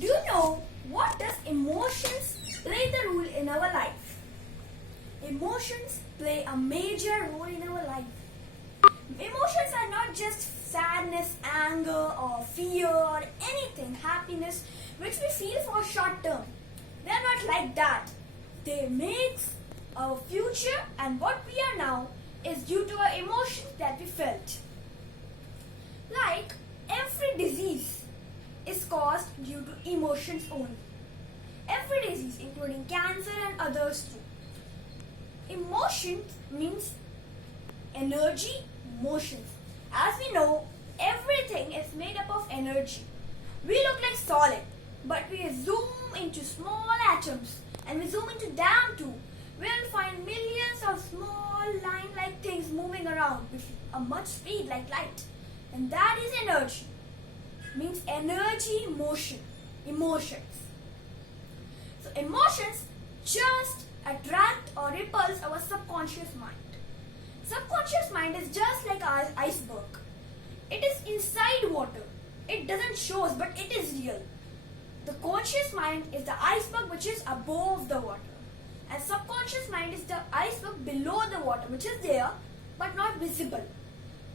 Do you know what does emotions play the role in our life? Emotions play a major role in our life. Emotions are not just sadness, anger or fear or anything, happiness which we feel for short term. They are not like that. They make our future, and what we are now is due to our emotions that we felt. Like every disease is caused due to emotions only. Every disease, including cancer and others too. Emotions means energy, motions. As we know, everything is made up of energy. We look like solid, but we zoom into small atoms and we zoom into them too. We'll find millions of small line-like things moving around with a much speed like light. And that is energy. Means energy, motion, emotions. So emotions just attract or repulse our subconscious mind. Subconscious mind is just like our iceberg. It is inside water. It doesn't show us, but it is real. The conscious mind is the iceberg which is above the water. And subconscious mind is the iceberg below the water, which is there but not visible.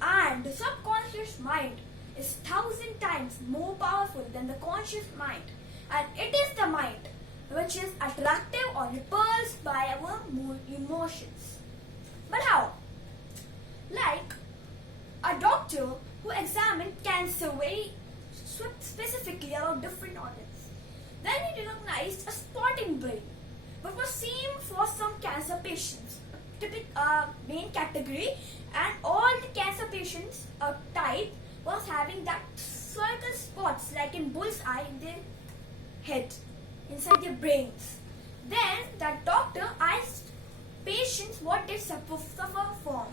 And the subconscious mind is 1,000 times more powerful than the conscious mind. And it is the mind which is attractive or repulsed by our emotions. But how? Like a doctor who examined cancer very specifically about different organs. Then he recognized a spot in brain, but was seen for some cancer patients, main category, and all the cancer patients type was having that circle spots like in bullseye in their head, inside their brains. Then that doctor asked patients what they suffer from.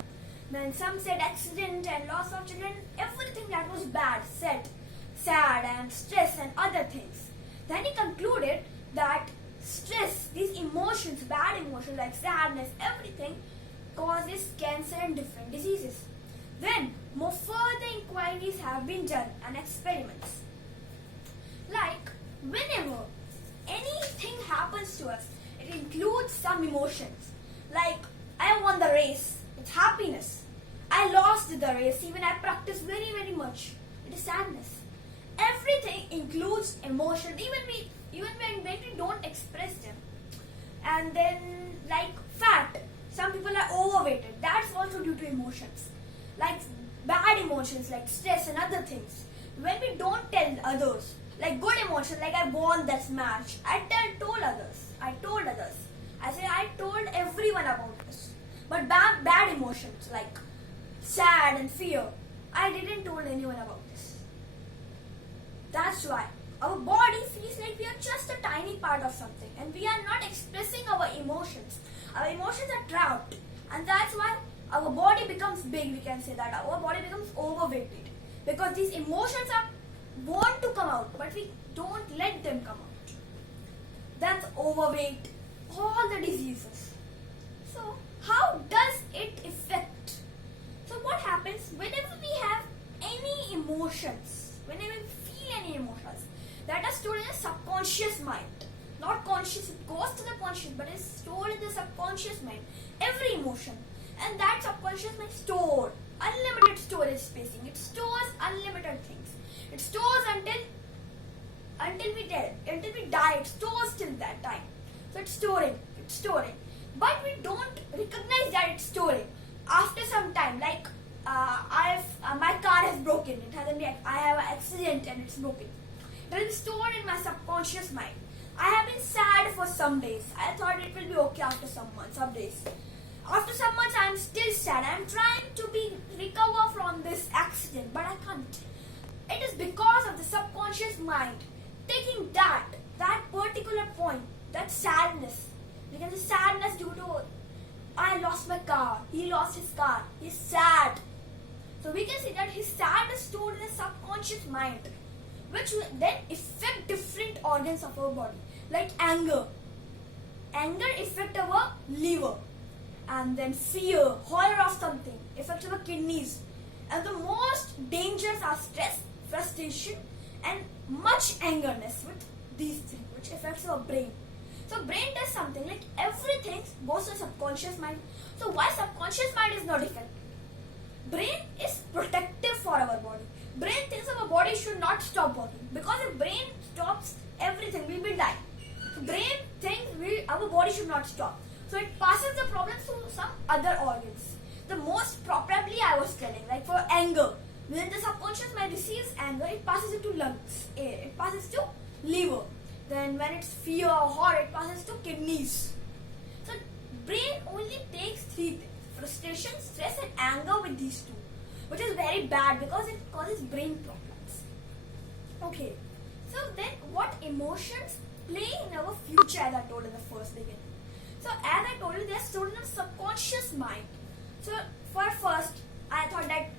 Then some said accident and loss of children, everything that was bad, sad and stress and other things. Then he concluded that stress, these emotions, bad emotions like sadness, everything causes cancer and different diseases. Then more further inquiries have been done and experiments. Like whenever anything happens to us, it includes some emotions. Like I won the race, it's happiness. I lost the race, even I practiced very much, it is sadness. Everything includes emotion, even when we don't express them. And then like fat, some people are overweighted, that's also due to emotions. Like bad emotions like stress and other things. When we don't tell others, like good emotions, like I won this match, I told others. I said I told everyone about this. But bad emotions like sad and fear, I didn't told anyone about this. That's why our body feels like we are just a tiny part of something and we are not expressing our emotions. Our emotions are trapped, and that's why our body becomes big. We can say that our body becomes overweighted because these emotions want to come out, but we don't let them come out. That's overweight, all the diseases. So how does it affect? So what happens whenever we have any emotions, whenever we feel any emotions that are stored in the subconscious mind, not conscious, it goes to the conscious, but it's stored in the subconscious mind, every emotion. And that subconscious mind stores unlimited storage spacing. It stores unlimited things. It stores until we die. It stores till that time. So it's storing. But we don't recognize that it's storing. After some time, like my car has broken. It hasn't been. I have an accident and it's broken. It will be stored in my subconscious mind. I have been sad for some days. I thought it will be okay after some days. After some months, I am still sad. I am trying to recover from this accident, but I can't. It is because of the subconscious mind taking that particular point, that sadness. Because the sadness due to I lost my car, he lost his car, he's sad. So we can see that his sadness stored in the subconscious mind, which will then affect different organs of our body, like anger. Anger affects our liver. And then fear, horror of something, affects our kidneys. And the most dangers are stress, frustration, and much angerness with these things, which affects our brain. So brain does something like everything goes to subconscious mind. So why subconscious mind is not affected? Brain is protective for our body. Brain thinks our body should not stop working, because if brain stops everything, we will die. So brain thinks our body should not stop. So it passes the problems to some other organs. The most probably I was telling, like for anger, when the subconscious mind receives anger, it passes it to lungs, it passes to liver. Then when it's fear or horror, it passes to kidneys. So brain only takes three things: frustration, stress and anger with these two, which is very bad because it causes brain problems. Okay, so then what emotions play in our future, as I told in the first beginning. So as I told you, they are stored in our subconscious mind. So for first, I thought that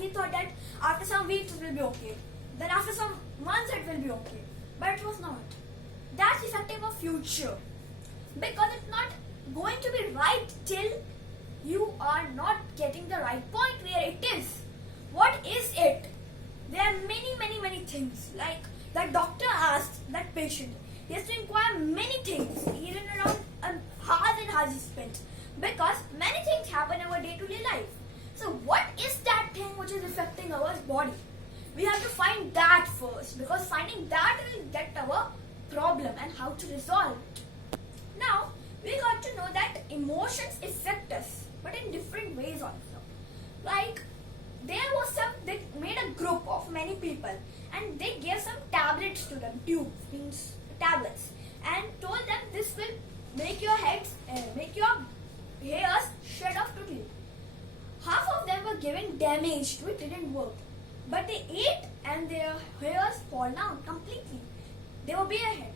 he thought that after some weeks it will be okay. Then after some months it will be okay. But it was not. That's affecting our future. Because it's not going to be right till you are not getting the right point where it is. What is it? There are many things. Like the doctor asked that patient. He has to inquire many things. Even around hours and hours he spent. Because many things happen in our day-to-day life. So what is that thing which is affecting our body? We have to find that first, because finding that will get our problem and how to resolve it. Now, we got to know that emotions affect us, but in different ways also. Like, they made a group of many people and they gave some tablets to them, tubes, means tablets, and told them this will make your hairs shed off totally. Half of them were given damaged, it didn't work. But they ate and their hairs fall down completely. They were bareheaded.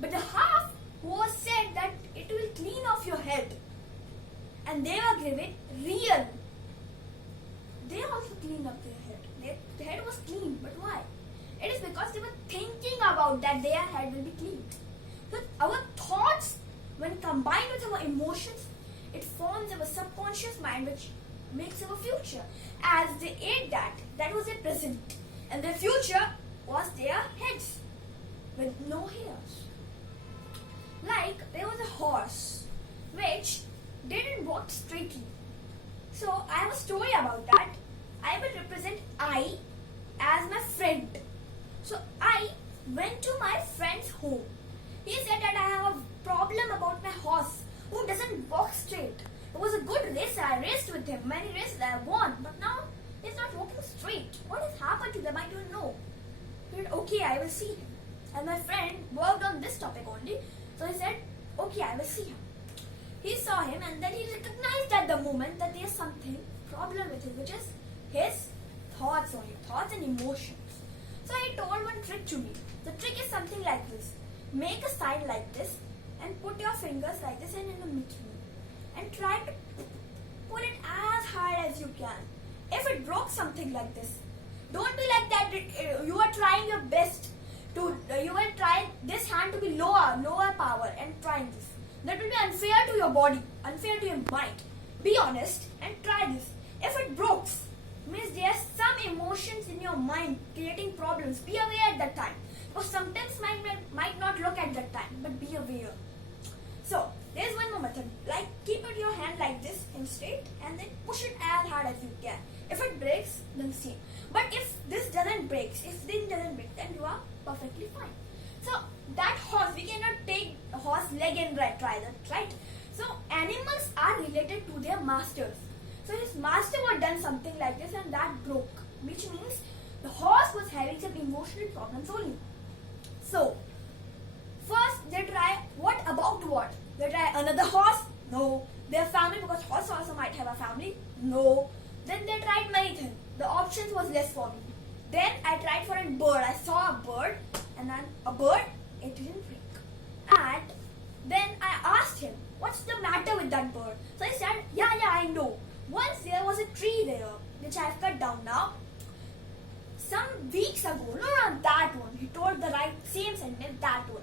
But the half who was said that it will clean off your head, and they were given real. They also cleaned up their head. Their head was clean, but why? It is because they were thinking about that their head will be cleaned. So our thoughts, when combined with our emotions, it forms our subconscious mind, which makes our future. As they ate that was their present, and their future was their heads with no hairs. Like there was a horse which didn't walk straightly. So I have a story about that. I will represent I as my friend. So I went to my friend's home. He said that I have a problem about my horse who doesn't walk straight. It was a good race. I raced with him. Many races I won. But now he's not walking straight. What has happened to them? I don't know. He said, okay, I will see him. And my friend worked on this topic only. So he said, okay, I will see him. He saw him and then he recognized at the moment that there is something problem with him, which is his thoughts only. Thoughts and emotions. So he told one trick to me. The trick is something like this. Make a sign like this and put your fingers like this and in the middle. And try to pull it as hard as you can. If it broke something like this, don't be like that. You are trying your best to. You will try this hand to be lower power, and trying this. That will be unfair to your body, unfair to your mind. Be honest and try this. If it broke, means there are some emotions in your mind creating problems. Be aware at that time. Because sometimes mind might not look at that time, but be aware. So there is one more method. Like keep it your hand like this and straight, and then push it as hard as you can. If it breaks, then same. But if this doesn't break, then you are perfectly fine. So that horse, we cannot take a horse leg and try that, right? So animals are related to their masters. So his master was done something like this and that broke, which means the horse was having some emotional problems only. So first they try, what about what? They try another horse? No. Their family, because horse also might have a family? No. Then they tried many things. The options was less for me. Then I tried for a bird. I saw a bird, and then a bird, it didn't break. And then I asked him, what's the matter with that bird? So he said, yeah, I know. Once there was a tree there, which I have cut down now. Some weeks ago, no, that one. He told the right, same sentence, that one.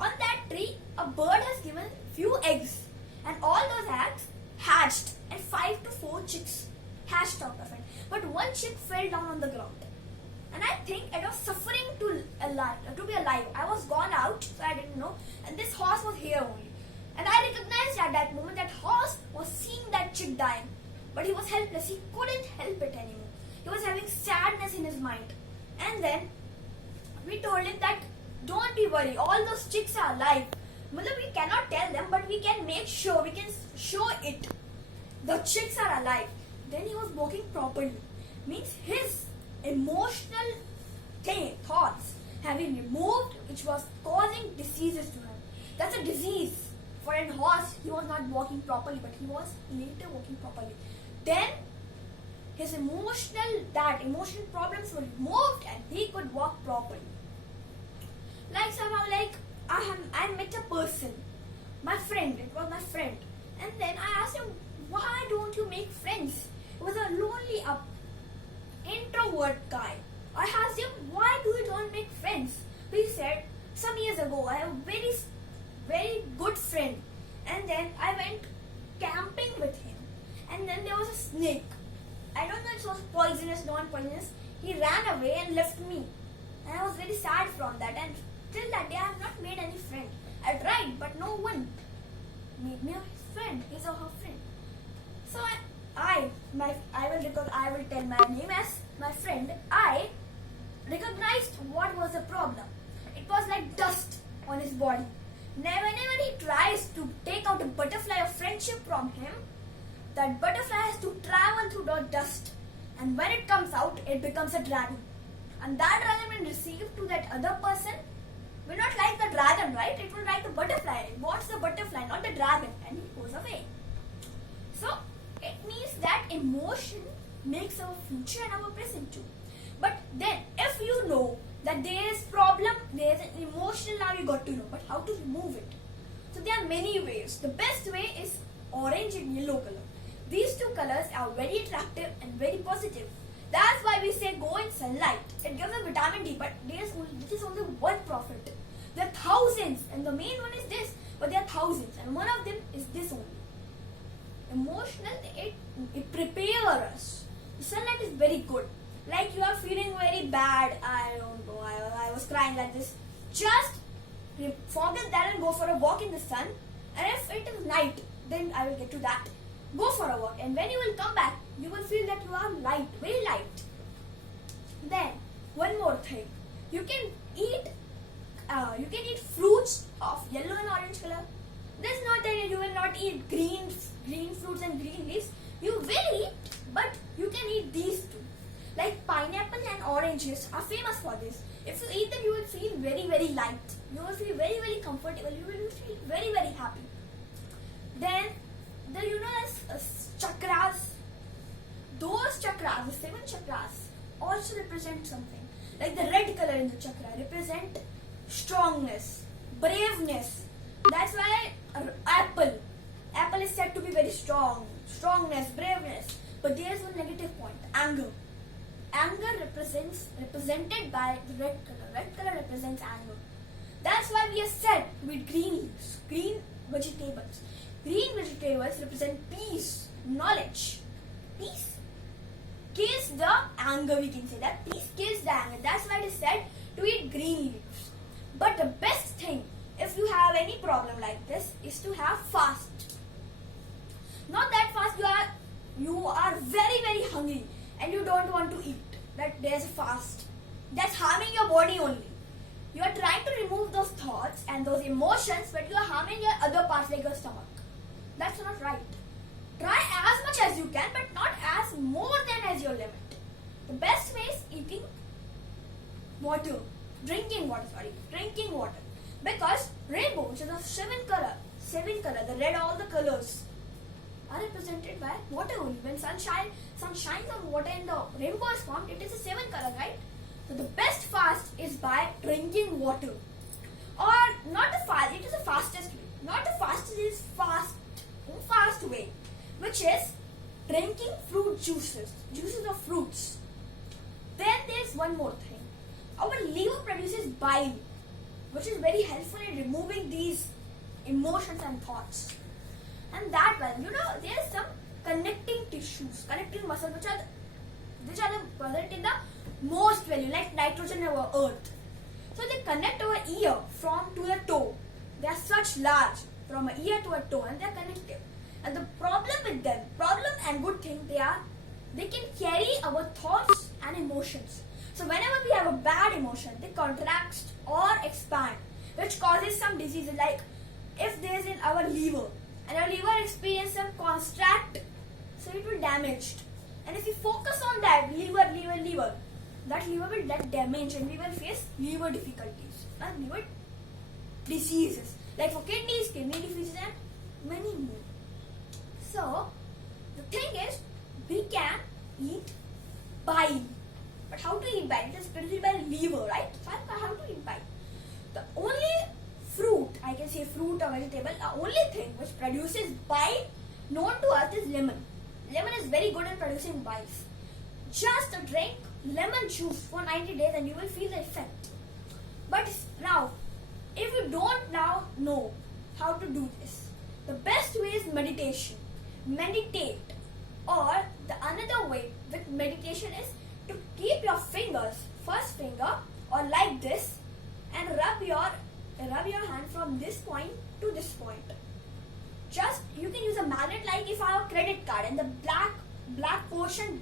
On that tree, a bird has given few eggs. And all those eggs hatched, and 5 to 4 chicks hatched out of it. But one chick fell down on the ground. And I think it was suffering alive. I was gone out, so I didn't know, and this horse was here only. And I recognized at that moment that horse was seeing that chick dying, but he was helpless. He couldn't help it anymore. He was having sadness in his mind. And then we told him that don't be worried, all those chicks are alive. Matlab, we cannot tell them, but we can make sure, we can show it. The chicks are alive. Then he was walking properly. Means his emotional thoughts have been removed, which was causing diseases to him. That's a disease. For a horse, he was not walking properly, but he was later walking properly. Then his emotional problems were removed and he could walk properly. Like somehow, like I met a person, my friend. It was my friend, and then I asked him, "Why don't you make friends?" He was a lonely, introvert guy. I asked him, "Why do you don't make friends?" He said, "Some years ago, I have a very, very good friend, and then I went camping with him, and then there was a snake. I don't know if it was poisonous, non-poisonous. He ran away and left me, and I was very sad from that. And till that day, I have not made any friend. I tried, but no one made me a friend. He's or her friend. So I will tell my name as my friend. I recognized what was the problem. It was like dust on his body. Whenever he tries to take out a butterfly of friendship from him, that butterfly has to travel through the dust, and when it comes out, it becomes a dragon. And that dragon, when received to that other person, will not like the dragon, right? It will like the butterfly. It wants the butterfly, not the dragon, and he goes away. So it means that emotion makes our future and our present too. But then, if you know that there is problem, there is an emotion, now you got to know. But how to remove it? So there are many ways. The best way is orange and yellow color. These two colors are very attractive and very positive. That's why we say go in sunlight. It gives us vitamin D, but this is only one profit. There are thousands, and the main one is this, but there are thousands, and one of them is this only. Emotional, it prepares us. The sunlight is very good. Like you are feeling very bad, I don't know, I was crying like this. Just forget that and go for a walk in the sun. And if it is night, then I will get to that. Go for a walk, and when you will come back, you will feel that you are light, very light. Then, one more thing. You can eat fruits of yellow and orange color. This is not that you will not eat green fruits and green leaves. You will eat, but you can eat these two. Like pineapple and oranges are famous for this. If you eat them, you will feel very, very light. You will feel very, very comfortable. You will feel very, very happy. Then, chakras. Those chakras, the 7 chakras, also represent something. Like the red color in the chakra represent strongness, braveness. That's why apple is said to be very strong, strongness, braveness. But there is one negative point: anger. Anger represented by the red color. Red color represents anger. That's why we are said to eat green leaves, green vegetables. Green vegetables represent peace, knowledge. Peace kills the anger, we can say that. Peace kills the anger. That's why it is said to eat green leaves. But the best thing, if you have any problem like this, is to have fast. Not that fast you are very, very hungry and you don't want to eat. That there's a fast. That's harming your body only. You are trying to remove those thoughts and those emotions, but you are harming your other parts like your stomach. That's not right. Try as much as you can, but not as more than as your limit. The best way is drinking water. Because rainbow, which is of 7 color, the red, all the colors are represented by water only. When sun shines on water and the rainbow is formed, it is a 7 color, right? So the best fast is by drinking water. Or not the fast, it is the fastest way. Not the fastest, it is fast way, which is drinking fruit juices of fruits. Then there's one more thing. Our liver produces bile, which is very helpful in removing these emotions and thoughts. And that bile, there is some connecting tissues, connecting muscles, which are present in the most value, like nitrogen in our earth. So they connect our ear from to the toe. They are such large from a ear to a toe, and they are connected. And the problem with them, problem and good thing, they can carry our thoughts and emotions. So whenever we have a bad emotion, they contract or expand, which causes some diseases. Like if there is in our liver, and our liver experience some contract, so it will damaged. And if we focus on that liver, that liver will get damaged, and we will face liver difficulties and liver diseases. Like for kidney diseases, and many more. So the thing is, we can eat bile. But how to eat bile? It is produced by the liver, right? So how to eat bile? The only fruit, I can say fruit or vegetable, the only thing which produces bile known to us is lemon. Lemon is very good in producing bile. Just drink lemon juice for 90 days and you will feel the effect. But now, if you don't now know how to do this, the best way is meditation. Meditate. Or the another way with meditation is to keep your fingers, first finger or like this, and rub your hand from this point to this point. Just you can use a magnet, like if I have a credit card and the black portion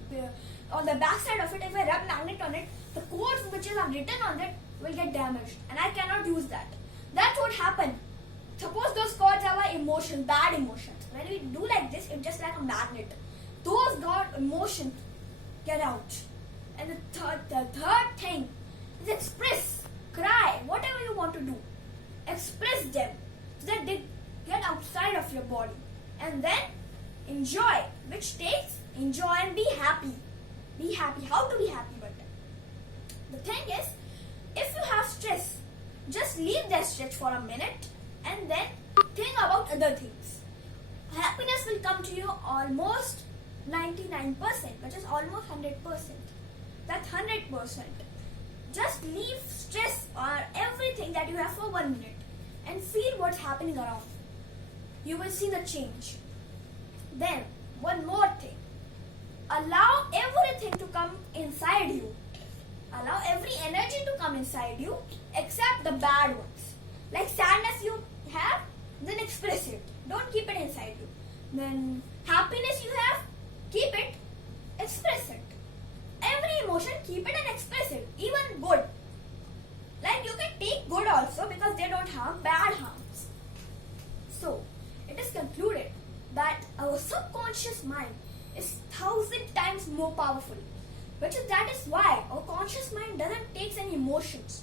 on the back side of it, if I rub magnet on it, the codes which are written on it will get damaged and I cannot use that. That's what happened. Suppose those codes have an emotion, bad emotions. When we do like this, it's just like a magnet. Those God emotions get out. And the third thing is express, cry, whatever you want to do. Express them so that they get outside of your body. And then enjoy, which takes enjoy and be happy. Be happy. How to be happy? But the thing is, if you have stress, just leave that stress for a minute and then think about other things. Happiness will come to you almost 99%, which is almost 100%. That's 100%. Just leave stress or everything that you have for 1 minute and feel what's happening around. You will see the change. Then, one more thing. Allow everything to come inside you. Allow every energy to come inside you except the bad ones. Like sadness you have, then express it. Don't keep it inside you. Then happiness you have, keep it, express it. Every emotion, keep it and express it. Even good. Like you can take good also because they don't have bad harms. So, it is concluded that our subconscious mind is 1,000 times more powerful. That is why our conscious mind doesn't take any emotions.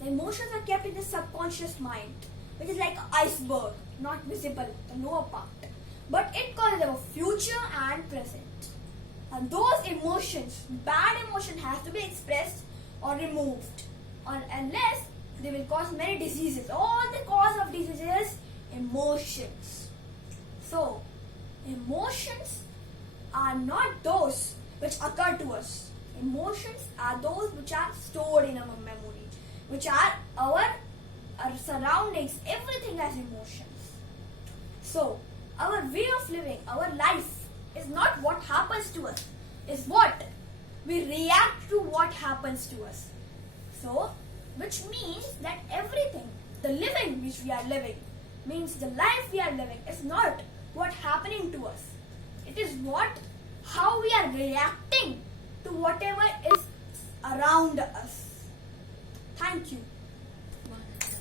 The emotions are kept in the subconscious mind, which is like an iceberg, not visible, the lower part. But it causes our future and present. And those emotions, bad emotion, has to be expressed or removed, or unless they will cause many diseases. All the cause of diseases is emotions. So, emotions are not those which occur to us. Emotions are those which are stored in our memory, which are our surroundings. Everything has emotions. So, our way of living, our life, is not what happens to us, is what we react to what happens to us. So, which means that everything, the living which we are living, means the life we are living is not what happening to us. It is how we are reacting to whatever is around us. Thank you.